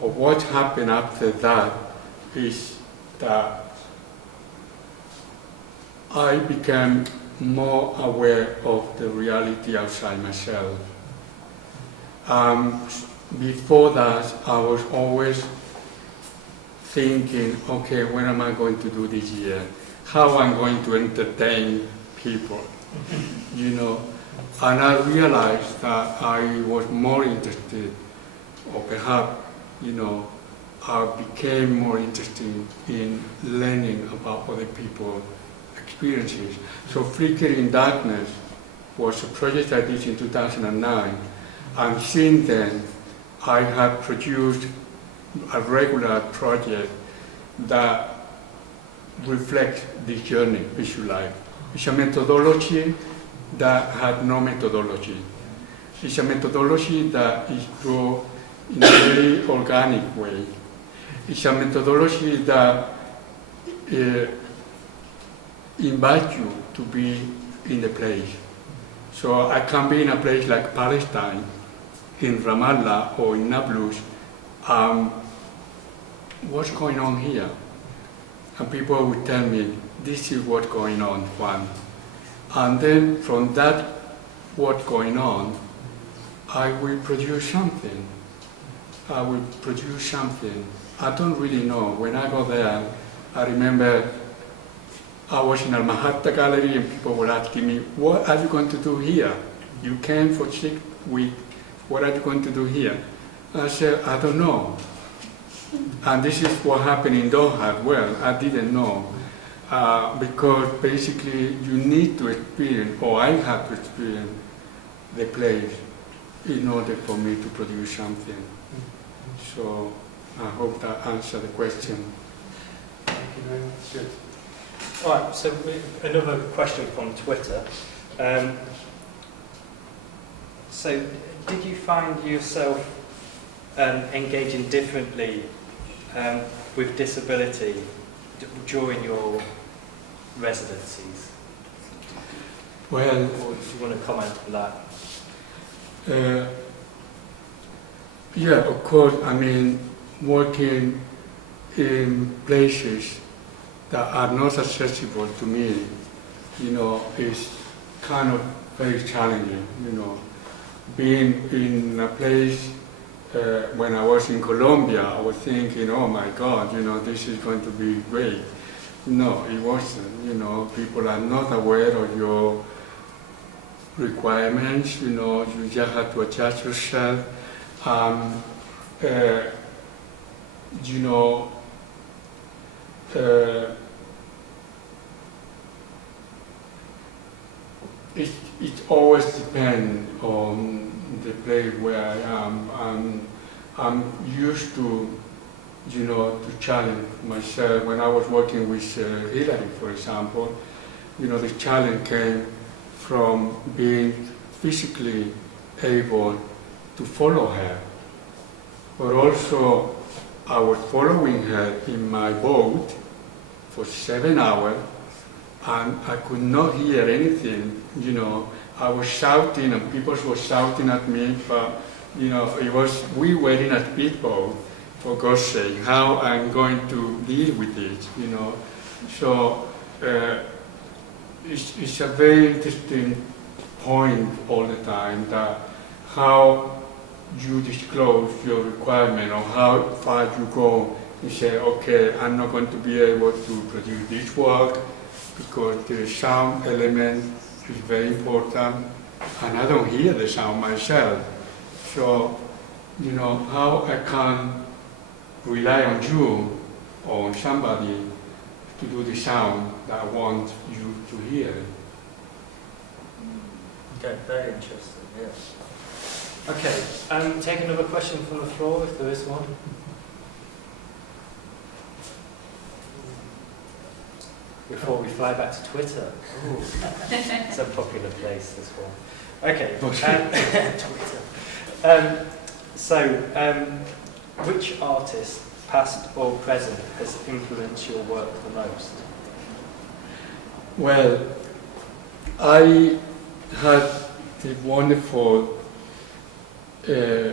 of what happened after that is that I became more aware of the reality outside myself. Before that, I was always thinking, okay, what am I going to do this year? How I'm going to entertain people, you know? And I realized that I was more interested, or perhaps, you know, I became more interested in learning about other people's experiences. So Flicker in Darkness was a project I did in 2009, and since then I have produced a regular project that reflects this journey, if you like. It's a methodology that had no methodology. It's a methodology that is grown in a very organic way. It's a methodology that invites you to be in the place. So I can be in a place like Palestine, in Ramallah or in Nablus. What's going on here? And people would tell me, this is what's going on, Juan. And then from that, what's going on, I will produce something. I will produce something. I don't really know. When I go there, I remember I was in Al Mahatta Gallery and people were asking me, what are you going to do here? You came for 6 weeks, what are you going to do here? I said, I don't know. And this is what happened in Doha as well. I didn't know. Because basically you need to experience, or I have to experience, the place in order for me to produce something. So I hope that answered the question. Thank you very much. Good. All right, so another question from Twitter. So did you find yourself engaging differently with disability during your residencies? Well, Or if you want to comment on that? yeah, of course, I mean, working in places that are not accessible to me, you know, is kind of very challenging, you know. Being in a place, when I was in Colombia, I was thinking, oh my God, you know, this is going to be great. No, it wasn't, you know, people are not aware of your requirements, you know, you just have to adjust yourself. You know, it always depends on the place where I am. I'm used to, you know, to challenge myself. When I was working with Hillary, for example, you know, the challenge came from being physically able to follow her. But also, I was following her in my boat for 7 hours, and I could not hear anything, you know. I was shouting and people were shouting at me, but, you know, we were in a speedboat, for God's sake, how I'm going to deal with it, you know. So, it's a very interesting point all the time, that how you disclose your requirement or how far you go and say, okay, I'm not going to be able to produce this work because the sound element is very important and I don't hear the sound myself. So, you know, how I can rely on you or on somebody to do the sound that I want you to hear. Okay, very interesting, yes. Okay, take another question from the floor if there is one. Before we fly back to Twitter. Ooh. It's a popular place, this one. Okay, Twitter. Which artists past or present, has influenced your work the most? Well, I had the wonderful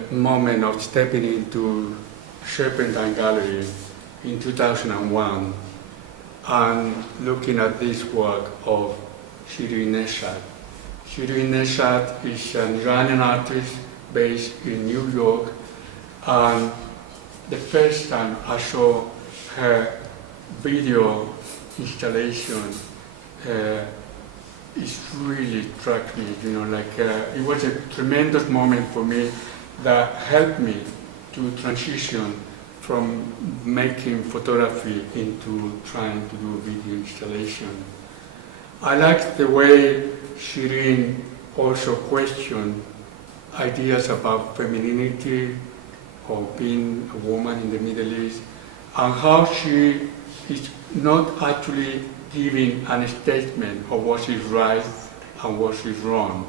moment of stepping into Serpentine Gallery in 2001 and looking at this work of Shirin Neshat. Shirin Neshat is an Iranian artist based in New York, and the first time I saw her video installation, it really struck me, it was a tremendous moment for me that helped me to transition from making photography into trying to do video installation. I liked the way Shirin also questioned ideas about femininity or being a woman in the Middle East, and how she is not actually giving a statement of what is right and what is wrong,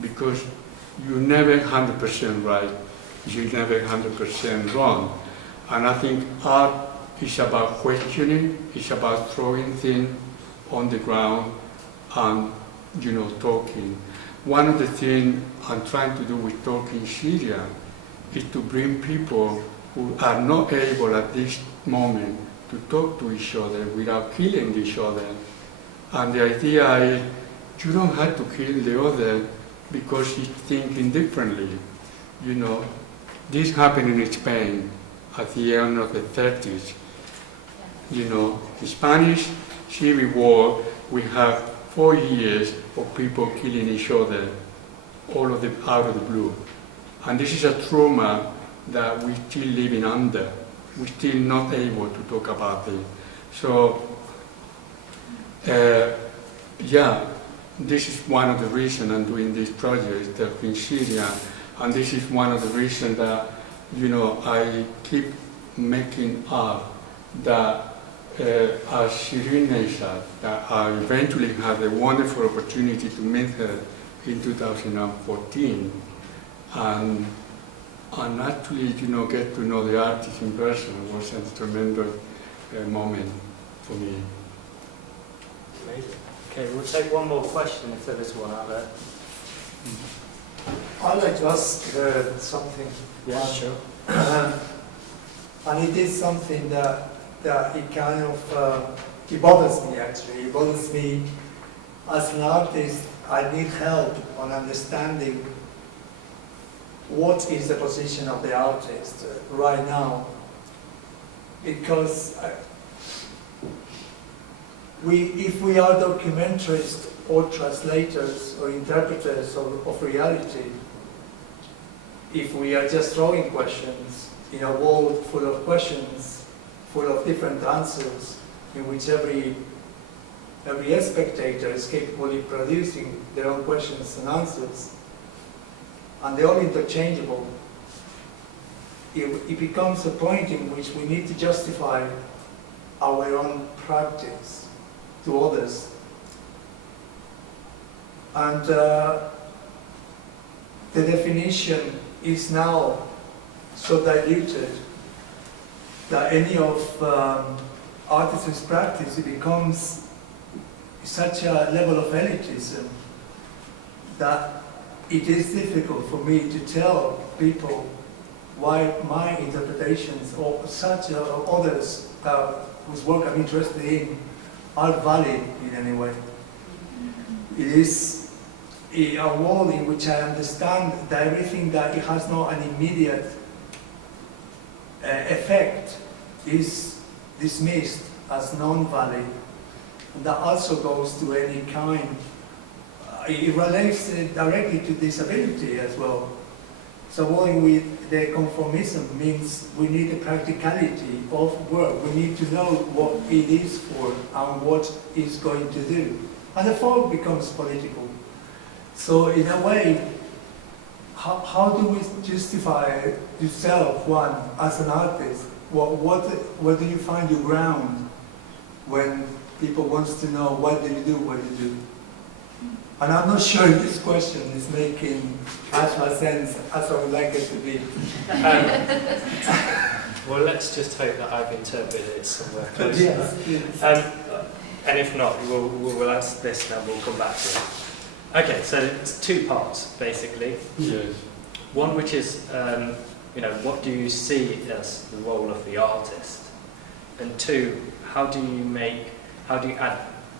because you're never 100% right, you're never 100% wrong. And I think art is about questioning, it's about throwing things on the ground and, talking. One of the things I'm trying to do with Talking Syria is to bring people who are not able at this moment to talk to each other without killing each other. And the idea is you don't have to kill the other because he's thinking differently. This happened in Spain at the end of the 30s. The Spanish Civil War, we have 4 years of people killing each other, all of them out of the blue. And this is a trauma that we're still living under. We're still not able to talk about it. So, this is one of the reasons I'm doing this project in Syria, and this is one of the reasons that, I keep making art that as Shirin Neshat, that I eventually had the wonderful opportunity to meet her in 2014, and actually, get to know the artist in person was a tremendous moment for me. Amazing. Okay, we'll take one more question if there is one out there. I'd like to ask something. Yeah, sure. And it is something that it kind of, it bothers me actually. It bothers me as an artist. I need help on understanding what is the position of the artist right now. Because if we are documentarists or translators or interpreters of reality, if we are just throwing questions in a world full of questions, full of different answers, in which every spectator is capable of producing their own questions and answers, and they're all interchangeable, it becomes a point in which we need to justify our own practice to others. And the definition is now so diluted that any of artisans' practice, it becomes such a level of elitism that it is difficult for me to tell people why my interpretations or such others whose work I'm interested in are valid in any way. It is a world in which I understand that everything that it has not an immediate effect is dismissed as non-valid. And that also goes to any kind, it relates directly to disability as well. So going with the conformism means we need a practicality of work. We need to know what it is for and what it's going to do. And the folk becomes political. So in a way, how do we justify yourself, Juan, as an artist? Where do you find your ground when people want to know what do you do, what you do? And I'm not sure if this question is making as much sense as I would like it to be. Well, let's just hope that I've interpreted it somewhere close Yes, enough. yes. And if not, we'll ask this and we'll come back to it. Okay, so it's two parts, basically. Yes. One which is, what do you see as the role of the artist? And two, how do you add,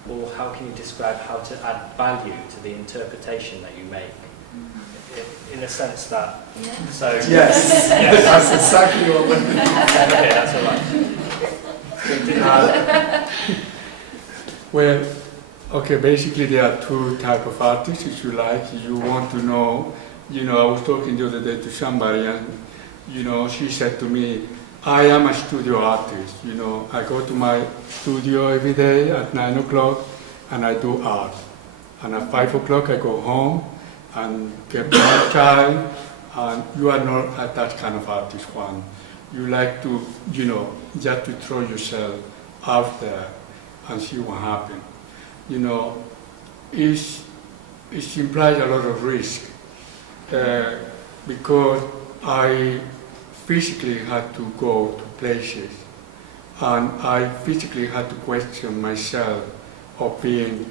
or how can you describe how to add value to the interpretation that you make? In a sense that, so... Yes, yes. that's exactly what we're doing. Okay, that's all right. Well, okay, basically there are two types of artists, if you like. You want to know, I was talking the other day to somebody and, she said to me, I am a studio artist, I go to my studio every day at 9 o'clock and I do art. And at 5 o'clock I go home and get my child, and you are not that kind of artist, Juan. You like to, just to throw yourself out there and see what happens. It implies a lot of risk because I physically had to go to places and I physically had to question myself of being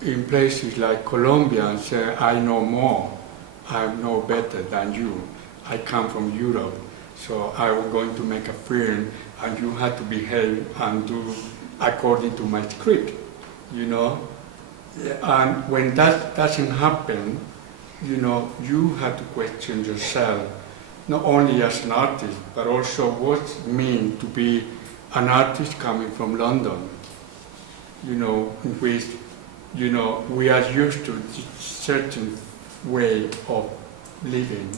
in places like Colombia and say, I know more, I know better than you. I come from Europe, so I'm going to make a film and you have to behave and do according to my script, Yeah. And when that doesn't happen, you have to question yourself, not only as an artist, but also what it means to be an artist coming from London, in which, we are used to a certain way of living,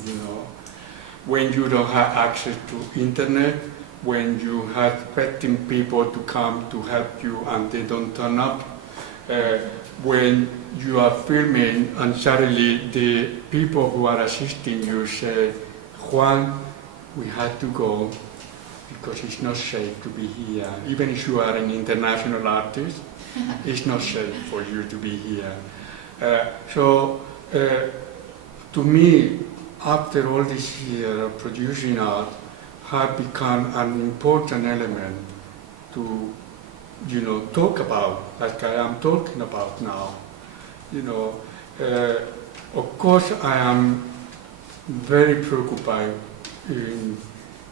When you don't have access to internet, when you have expecting people to come to help you and they don't turn up, when you are filming and suddenly the people who are assisting you say, Juan, we had to go because it's not safe to be here. Even if you are an international artist, it's not safe for you to be here. To me, after all this year of producing art, have become an important element to, talk about, like I am talking about now. Of course, I am very preoccupied in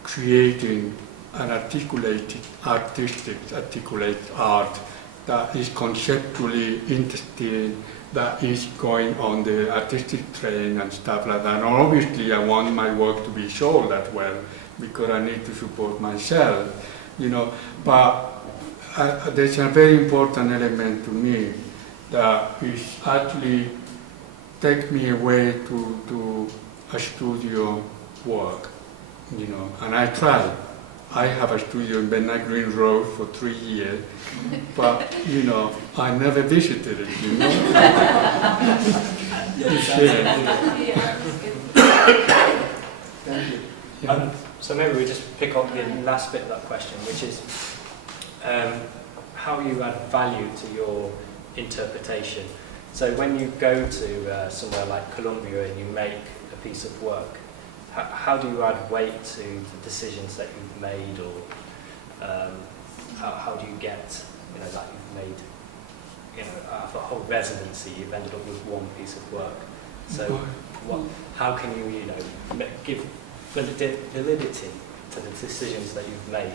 creating an articulate art that is conceptually interesting, that is going on the artistic train and stuff like that. And obviously, I want my work to be sold as well, because I need to support myself, But there's a very important element to me that is actually take me away to a studio work, and I try. I have a studio in Bernard Green Road for 3 years, but, I never visited it, Thank you. So maybe we just pick up the last bit of that question, which is how you add value to your interpretation. So when you go to somewhere like Colombia and you make a piece of work, how do you add weight to the decisions that you've made, or how do you get that you've made, out of a whole residency you've ended up with one piece of work? So how can you give validity to the decisions that you've made?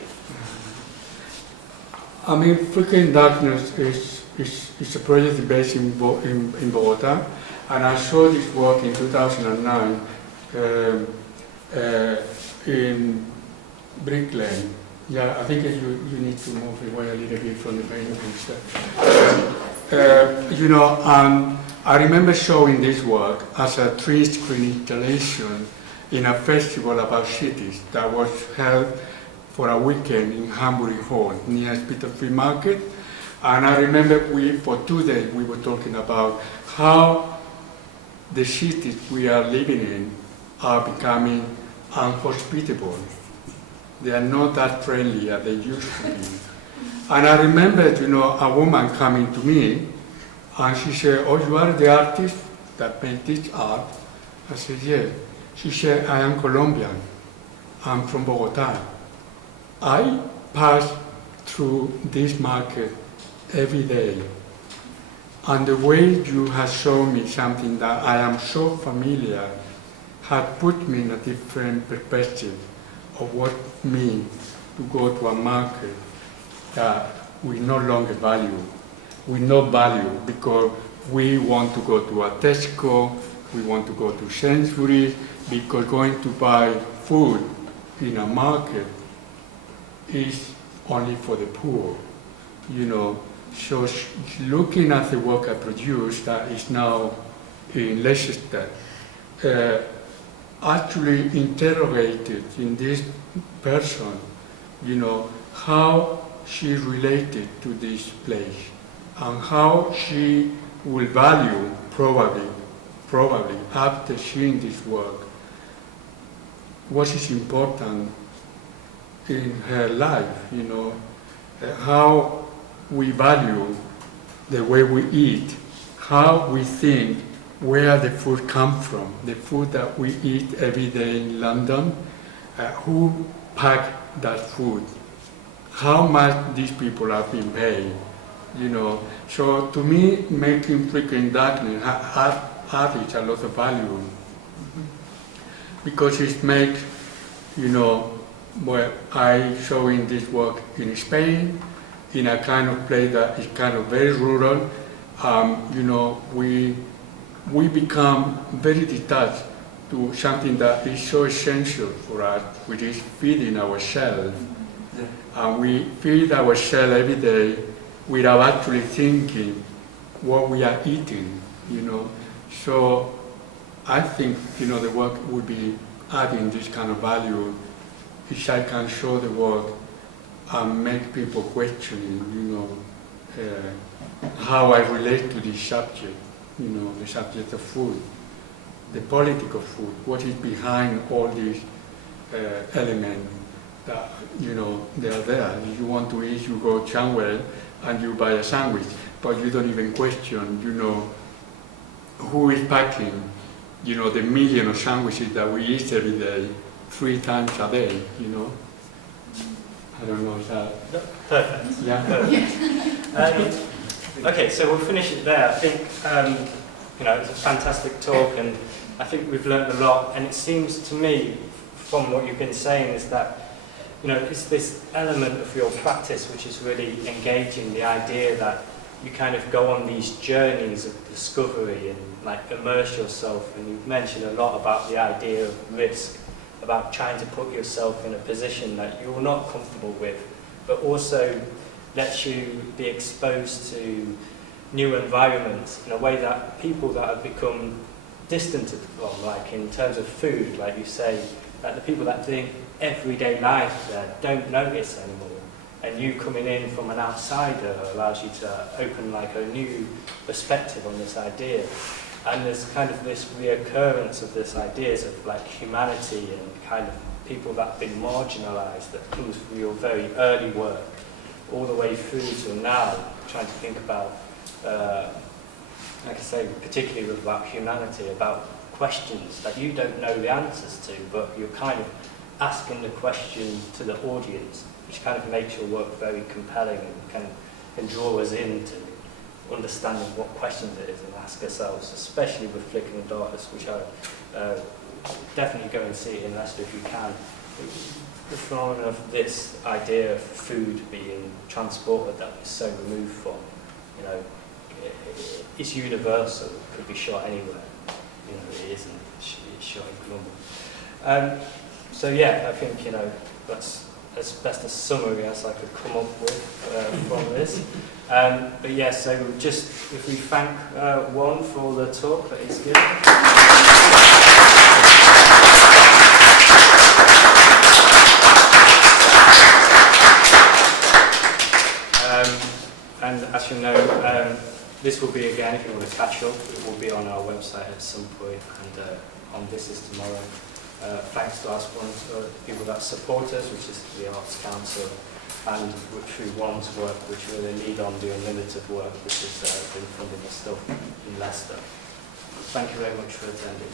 I mean, Freaking Darkness is a project based in Bogota, and I saw this work in 2009 in Brick Lane. Yeah, I think you need to move away a little bit from the paintings. And I remember showing this work as a 3-screen installation in a festival about cities that was held for a weekend in Hamburg Hall near Spitalfield Market. And I remember for 2 days we were talking about how the cities we are living in are becoming unhospitable. They are not that friendly as they used to be. And I remember, a woman coming to me and she said, oh, you are the artist that made this art? I said, yes. She said, I am Colombian. I'm from Bogota. I pass through this market every day, and the way you have shown me something that I am so familiar has put me in a different perspective of what it means to go to a market that we no longer value. We not value because we want to go to a Tesco, we want to go to Sainsbury's, because going to buy food in a market is only for the poor, you know. So looking at the work I produced that is now in Leicester, actually interrogated in this person, you know, how she related to this place and how she will value probably after seeing this work what is important in her life, you know, how we value the way we eat, how we think where the food comes from, the food that we eat every day in London, who packed that food, how much these people have been paid, you know. So to me, making Flickering Darkness added a lot of value because it makes, you know, where I showing this work in Spain, in a kind of place that is kind of very rural. You know, we become very detached to something that is so essential for us, which is feeding ourselves. And we feed ourselves every day without actually thinking what we are eating, you know. So I think, you know, the work would be adding this kind of value if I can show the work and make people questioning, you know, how I relate to this subject, you know, the subject of food, the politics of food, what is behind all these elements that, you know, they are there. If you want to eat, you go somewhere and you buy a sandwich, but you don't even question, you know, who is packing, you know, the million of sandwiches that we eat every day, 3 times a day, you know. I don't know if that... Perfect. Yeah. Perfect. Okay, so we'll finish it there. I think, you know, it's a fantastic talk, and I think we've learned a lot, and it seems to me, from what you've been saying, is that, you know, it's this element of your practice which is really engaging, the idea that you kind of go on these journeys of discovery and like immerse yourself, and you've mentioned a lot about the idea of risk, about trying to put yourself in a position that you're not comfortable with, but also lets you be exposed to new environments in a way that people that have become distant from, like in terms of food, like you say, that the people that think everyday life there don't notice anymore. And you coming in from an outsider allows you to open like a new perspective on this idea. And there's kind of this reoccurrence of this ideas of like humanity and kind of people that have been marginalised that comes from your very early work all the way through to now, trying to think about, like I say, particularly about humanity, about questions that you don't know the answers to, but you're kind of asking the question to the audience, which kind of makes your work very compelling and can draw us into understanding what questions it is and ask ourselves, especially with Flickering Darkness, which I definitely go and see it in Leicester if you can. The phenomenon of this idea of food being transported that is so removed from, you know, it's universal, it could be shot anywhere. You know, it isn't, it's shot in Colombia. So yeah, I think, you know, that's as best a summary as I could come up with from this. But yeah, so just if we thank Juan for the talk that he's given. And as you know, this will be again, if you want to catch up, it will be on our website at some point, and on This Is Tomorrow. Thanks to our sponsors, people that support us, which is the Arts Council, and through Juan's work, which really lead on the Unlimited work, which has been funding the stuff in Leicester. Thank you very much for attending.